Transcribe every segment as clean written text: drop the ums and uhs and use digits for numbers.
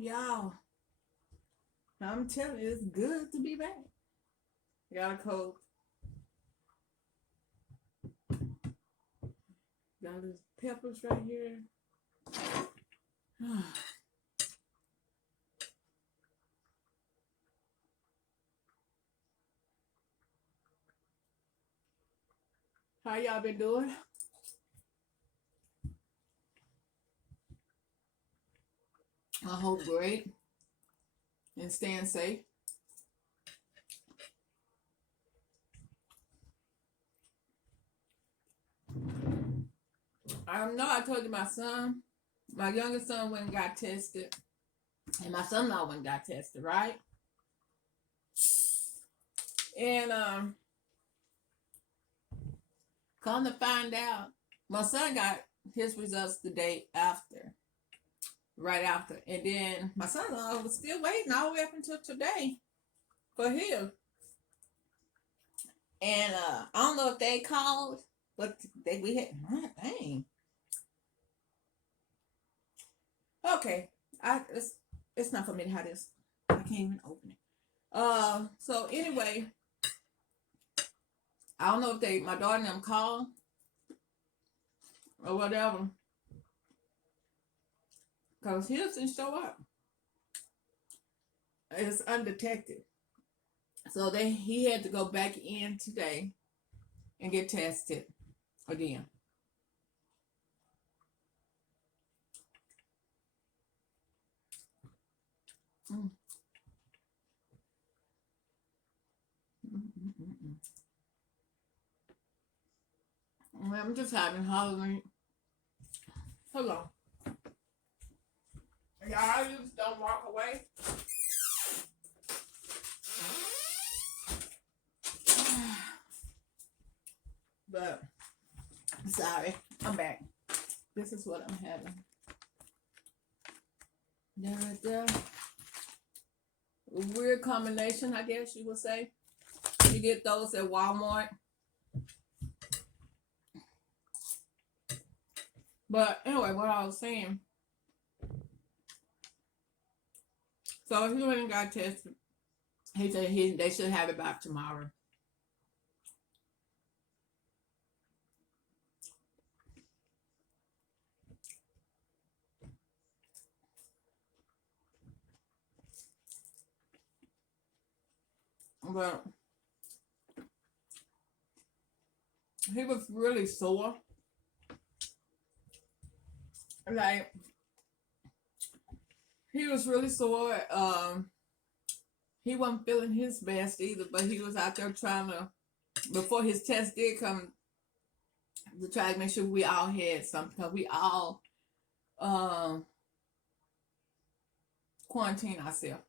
y'all. I'm telling you, it's good to be back. Got a cold. Got these peppers right here. How y'all been doing? I hope great and staying safe. I know I told you my youngest son went and got tested, and my son-in-law went and got tested, right? And come to find out, my son got his results the day after, right after. And then my son-in-law was still waiting all the way up until today for him. And I don't know if they called, but we had dang. Okay, it's not for me to have this. I can't even open it. So anyway, I don't know if my daughter and them called or whatever, cause his didn't show up. It's undetected. So he had to go back in today and get tested again. Mm. I'm just having Halloween. Hold on. Y'all just don't walk away. But sorry, I'm back. This is what I'm having. Weird combination, I guess you would say. You get those at Walmart. But anyway, what I was saying. So he went and got tested. He said they should have it back tomorrow. But he was really sore. Like, he was really sore. He wasn't feeling his best either, but he was out there trying to, before his test did come, to try to make sure we all had something, because we all quarantine ourselves.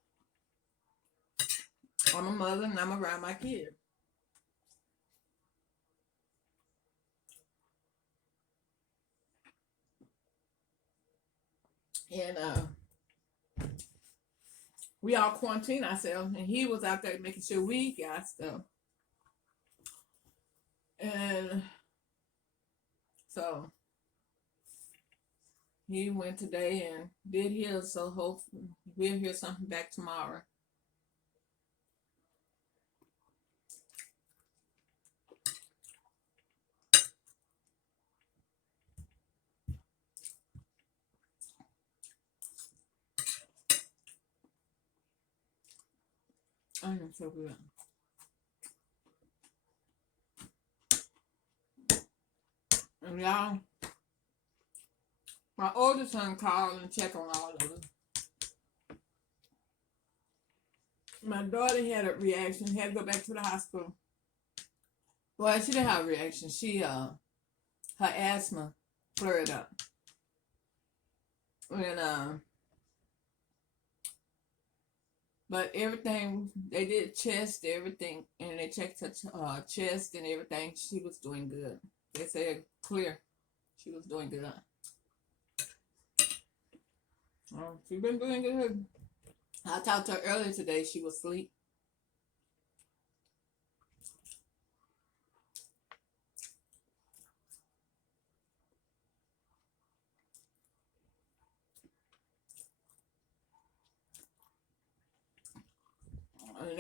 I'm a mother and I'm around my kids. And we all quarantine ourselves, and he was out there making sure we got stuff. And so he went today and did his, so hopefully we'll hear something back tomorrow. I am so good. And y'all, my oldest son called and checked on all of us. My daughter had a reaction, had to go back to the hospital. Well, she didn't have a reaction. Her asthma flared up. And but everything, they did chest, everything, and they checked her chest and everything. She was doing good. They said clear. She was doing good. She's been doing good. I talked to her earlier today. She was asleep.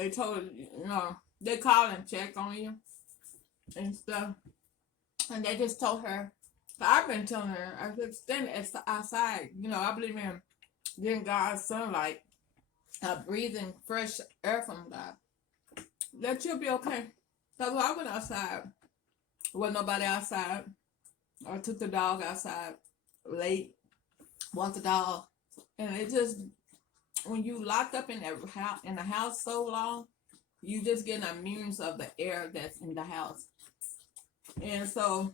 they told her, they called and checked on you and stuff. And they just told her, I've been telling her, I said, stand outside. I believe in getting God's sunlight, breathing fresh air from God. That you'll be okay. So I went outside. There wasn't nobody outside. I took the dog outside late, walked the dog. And it just, when you locked up in the house so long, you just get an immune of the air that's in the house. And so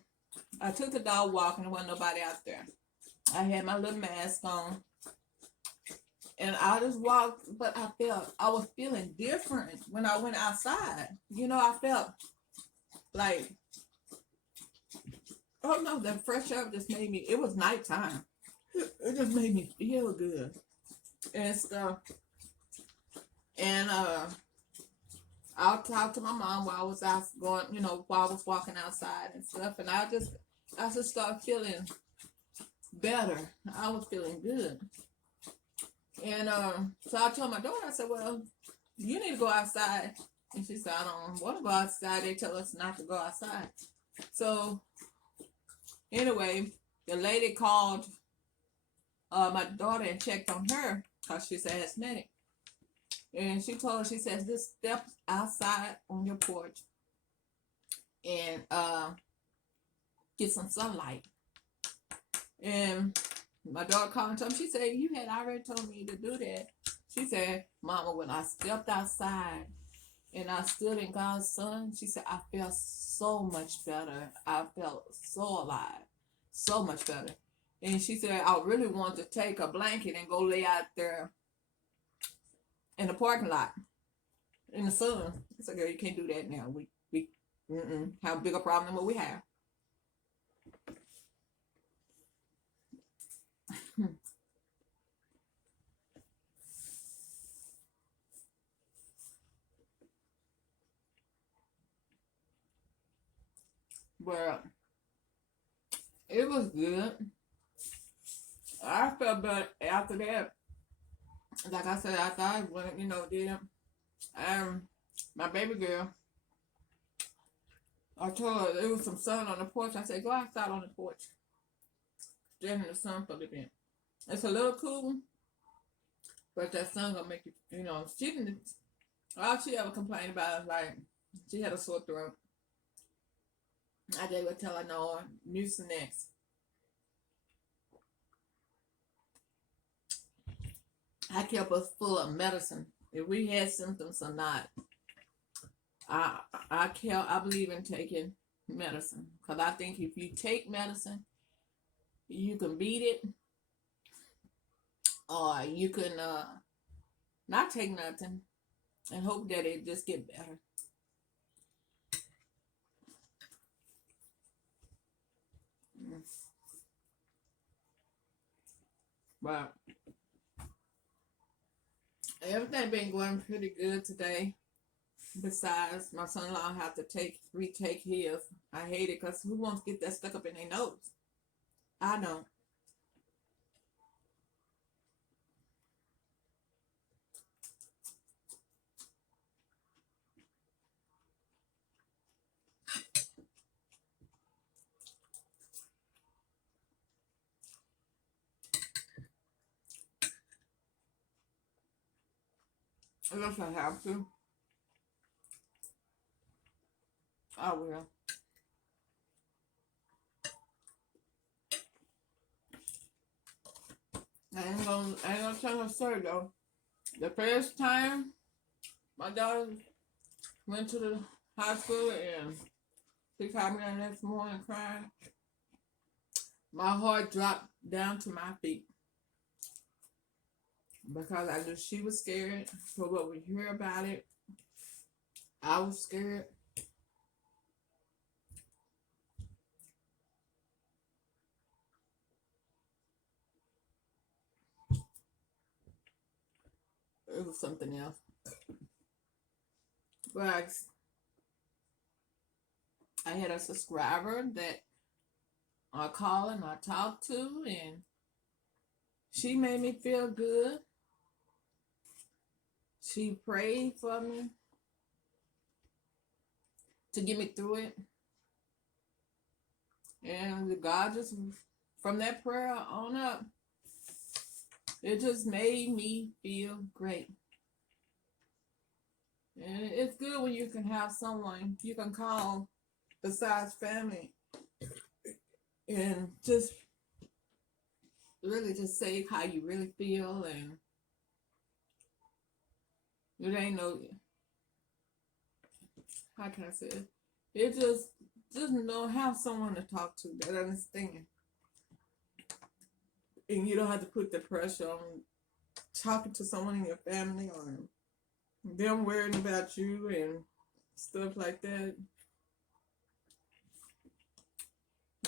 I took the dog walking. There wasn't nobody out there. I had my little mask on. And I just walked, but I was feeling different when I went outside. I felt like, oh no, the fresh air just made me, it was nighttime. It just made me feel good and stuff. And I'll talk to my mom while I was out going, while I was walking outside and stuff. And I just started feeling better. I was feeling good. And so I told my daughter, I said, well, you need to go outside. And she said, I don't want to go outside. They tell us not to go outside. So anyway, the lady called my daughter and checked on her because she's asthmatic. And she told her, she says, just step outside on your porch and get some sunlight. And my daughter called and told me, she said, you had already told me to do that. She said, Mama, when I stepped outside and I stood in God's sun, she said, I felt so much better. I felt so alive, so much better. And she said, I really want to take a blanket and go lay out there in the parking lot in the sun. I said, girl, you can't do that now. We have a bigger problem than what we have. But it was good. I felt better after that. Like I said, after I went, did my baby girl, I told her there was some sun on the porch. I said, go outside on the porch. Stand in the sun for a little bit. It's a little cool, but that sun gonna make you, she didn't, all she ever complained about is like, she had a sore throat. I gave her tell her no, Mucinex. I kept us full of medicine. If we had symptoms or not, I believe in taking medicine. Because I think if you take medicine, you can beat it. Or you can not take nothing and hope that it just get better. But everything been going pretty good today. Besides, my son-in-law have to retake his. I hate it because who wants to get that stuck up in their nose? I don't. Unless I have to. I will. I ain't gonna tell her story though. The first time my daughter went to the hospital and she called me the next morning crying, my heart dropped down to my feet. Because I knew she was scared for what we hear about it. I was scared. It was something else. But I had a subscriber that I called and I talked to, and she made me feel good. She prayed for me. to get me through it. And God just, from that prayer on up, it just made me feel great. And it's good when you can have someone you can call besides family and just really just say how you really feel. And it ain't no, how can I say it? It just know have someone to talk to that understand. And you don't have to put the pressure on talking to someone in your family or them worrying about you and stuff like that.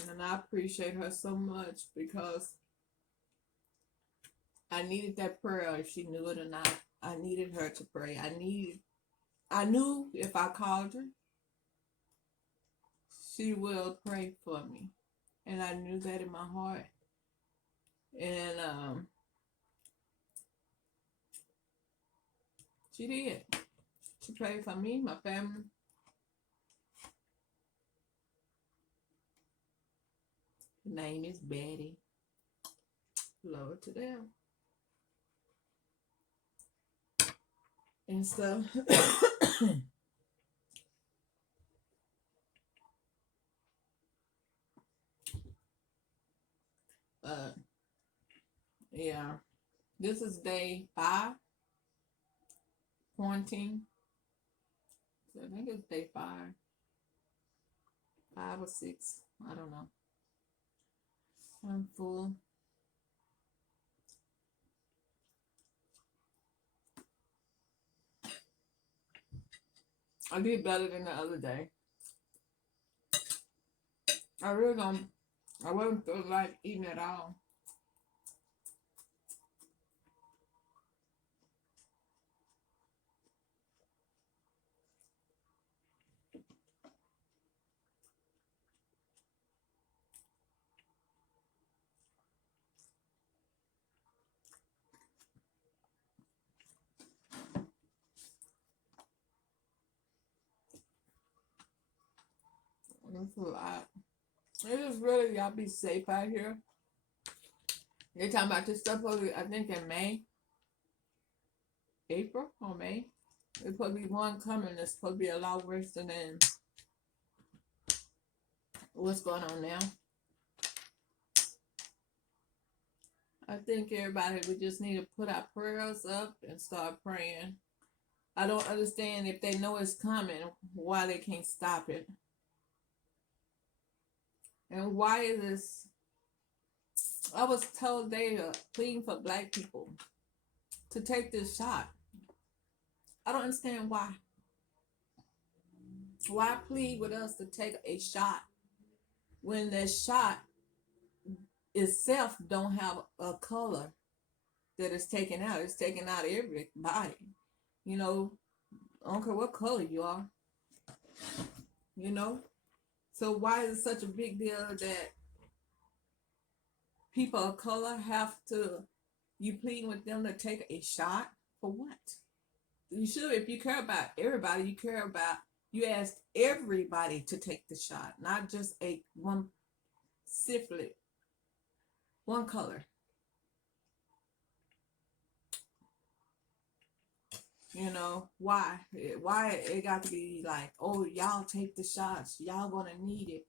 And I appreciate her so much because I needed that prayer if she knew it or not. I needed her to pray. I knew if I called her, she will pray for me. And I knew that in my heart. And she did. She prayed for me, my family. Her name is Betty. Lord to them. And stuff. Yeah. This is day 5. Quarantine. So I think it's day 5. 5 or 6. I don't know. I'm full. I did better than the other day. I really don't. I wasn't feel like eating at all. It's a lot. It is really, y'all be safe out here. They're talking about this stuff, I think in May, April or May. There's supposed to be one coming that's supposed to be a lot worse than what's going on now. I think everybody, we just need to put our prayers up and start praying. I don't understand if they know it's coming, why they can't stop it. And why is this? I was told they are pleading for black people to take this shot. I don't understand why. Why plead with us to take a shot when that shot itself don't have a color that is taken out? It's taken out everybody. You know, I don't care what color you are. You know? So why is it such a big deal that people of color have to, you pleading with them to take a shot? For what? You should, if you care about everybody, you ask everybody to take the shot, not just one syphilis, one color. You know, why? Why it got to be like, oh, y'all take the shots, y'all gonna need it.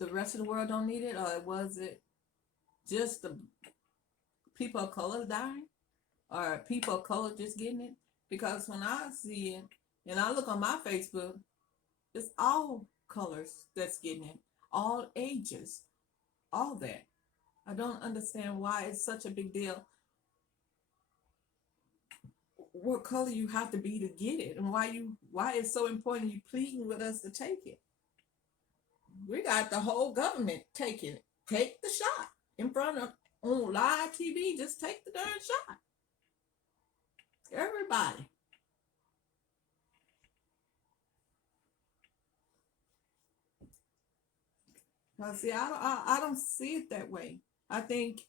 The rest of the world don't need it, or was it just the people of color dying? Or people of color just getting it? Because when I see it, and I look on my Facebook, it's all colors that's getting it, all ages, all that. I don't understand why it's such a big deal. What color you have to be to get it, and why it's so important you pleading with us to take it. We got the whole government taking it. Take the shot in front of on live TV. Just take the darn shot. Everybody. See, I don't see it that way. I think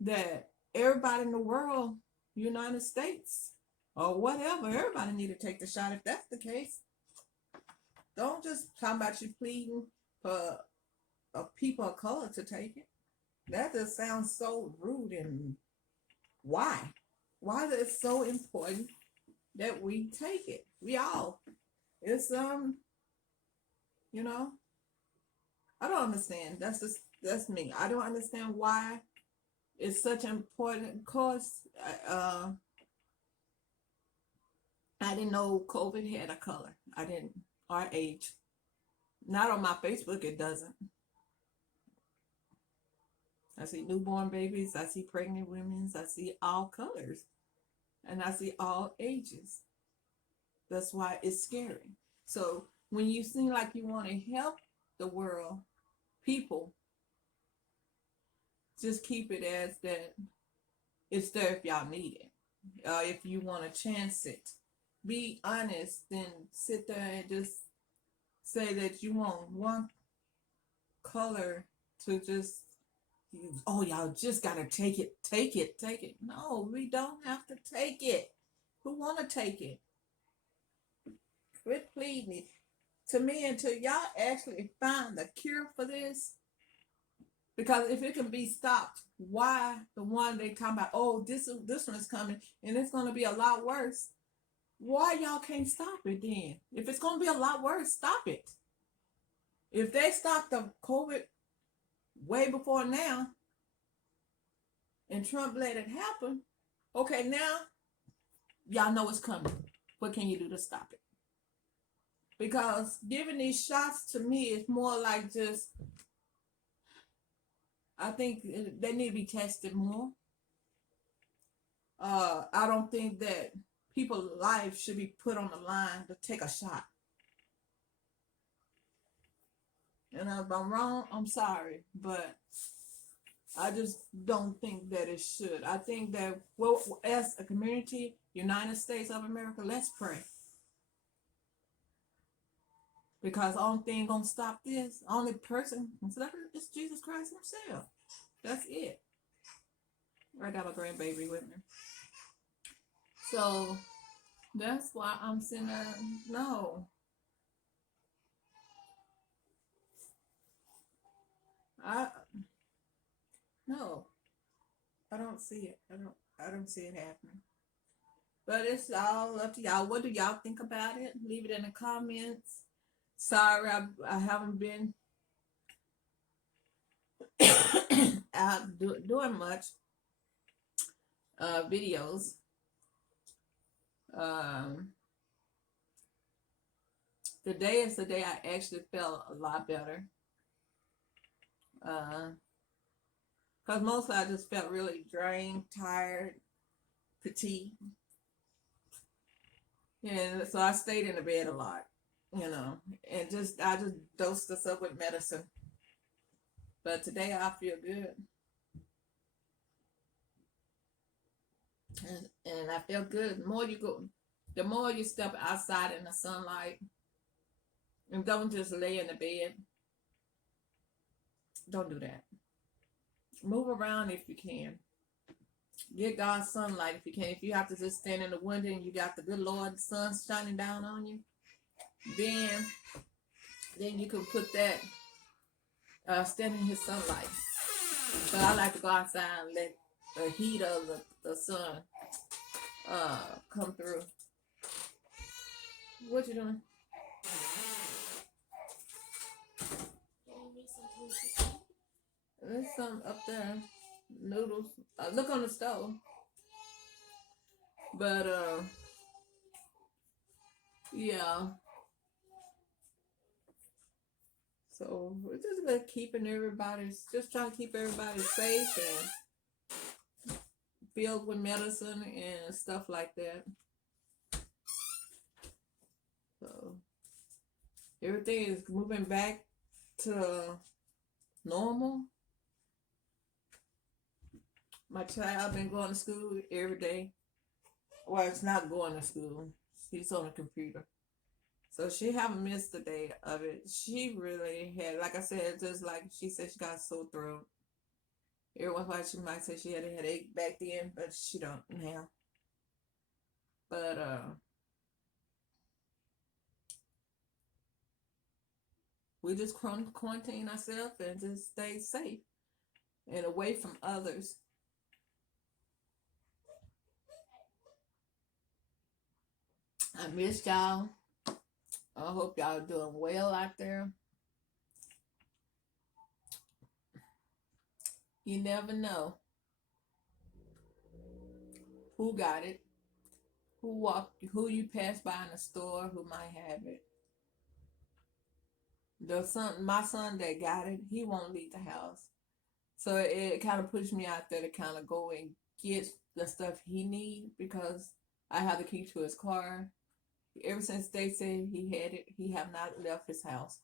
that everybody in the world, United States or whatever, everybody need to take the shot if that's the case. Don't just talk about you pleading for people of color to take it. That just sounds so rude. And why? Why is it so important that we take it? We all. It's you know, I don't understand. That's me. I don't understand why it's such an important cause. Uh, I didn't know COVID had a color. I didn't, or age. Not on my Facebook, it doesn't. I see newborn babies, I see pregnant women, I see all colors, and I see all ages. That's why it's scary. So when you seem like you want to help the world, people, just keep it as that it's there if y'all need it. If you want to chance it, be honest, then sit there and just say that you want one color to just, oh, y'all just gotta take it, take it, take it. No, we don't have to take it. Who want to take it? Quit pleading. To me, until y'all actually find the cure for this, because if it can be stopped, why the one they talking about? Oh, this one is coming, and it's gonna be a lot worse. Why y'all can't stop it then? If it's gonna be a lot worse, stop it. If they stopped the COVID way before now, and Trump let it happen, okay, now y'all know it's coming. What can you do to stop it? Because giving these shots to me is more like just, I think they need to be tested more. I don't think that people's lives should be put on the line to take a shot. And if I'm wrong, I'm sorry, but I just don't think that it should. I think that, well, as a community, United States of America, let's pray. Because the only thing gonna stop this, only person can stop it is Jesus Christ himself. That's it. I got my grandbaby with me. So that's why I'm saying no. I no. I don't see it. I don't see it happening. But it's all up to y'all. What do y'all think about it? Leave it in the comments. Sorry, I haven't been out doing much videos. Um, Today is the day I actually felt a lot better. Because mostly I just felt really drained, tired, fatigued. And so I stayed in the bed a lot, and I just dosed us up with medicine. But today I feel good. And I feel good. The more you step outside in the sunlight, and don't just lay in the bed. Don't do that. Move around if you can. Get God's sunlight if you can. If you have to just stand in the window and you got the good Lord, the sun shining down on you, then you can put that, stand in his sunlight. But I like to go outside and let the heat of the sun come through. What you doing? There's some up there. Noodles. Look on the stove. But yeah. So we're just just trying to keep everybody safe and filled with medicine and stuff like that. So everything is moving back to normal. My child been going to school every day. Well, it's not going to school. He's on a computer. So she haven't missed a day of it. She really had, like I said, just like she said, she got a sore throat. Every once in a while she might say she had a headache back then, but she don't now. But We just quarantine ourselves and just stay safe and away from others. I miss y'all. I hope y'all doing well out there. You never know who got it, who you pass by in the store, who might have it. My son that got it, he won't leave the house. So it kind of pushed me out there to kind of go and get the stuff he need because I have the key to his car. Ever since they said he had it, he have not left his house.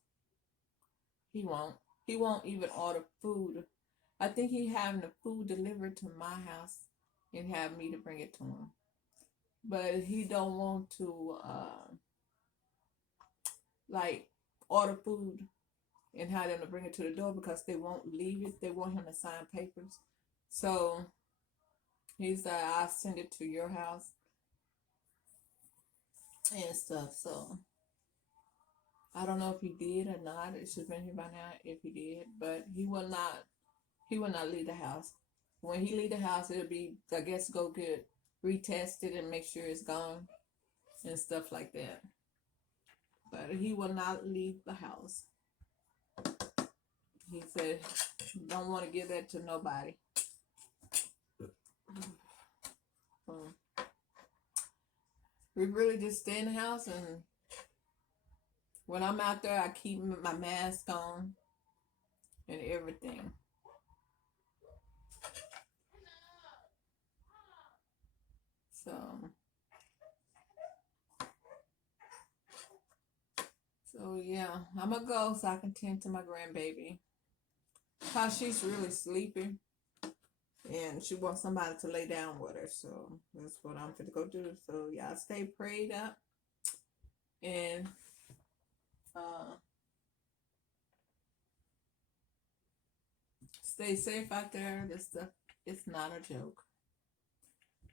He won't. He won't even order food. I think he having the food delivered to my house and have me to bring it to him. But he don't want to like order food and have them to bring it to the door because they won't leave it. They want him to sign papers. So he's like, I'll send it to your house and stuff. So I don't know if he did or not. It should have been here by now if he did. But he will not. He will not leave the house. When he leave the house, it'll be, I guess, go get retested and make sure it's gone and stuff like that. But he will not leave the house. He said, don't want to give that to nobody. We really just stay in the house, and when I'm out there, I keep my mask on and everything. So yeah, I'm gonna go so I can tend to my grandbaby. Cause she's really sleepy and she wants somebody to lay down with her. So that's what I'm gonna go do. So y'all stay prayed up and uh stay safe out there. This stuff, it's not a joke.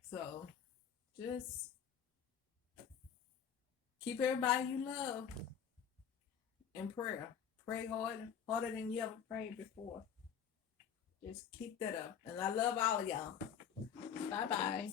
So just keep everybody you love in prayer. Pray harder than you ever prayed before. Just keep that up. And I love all of y'all. Bye bye.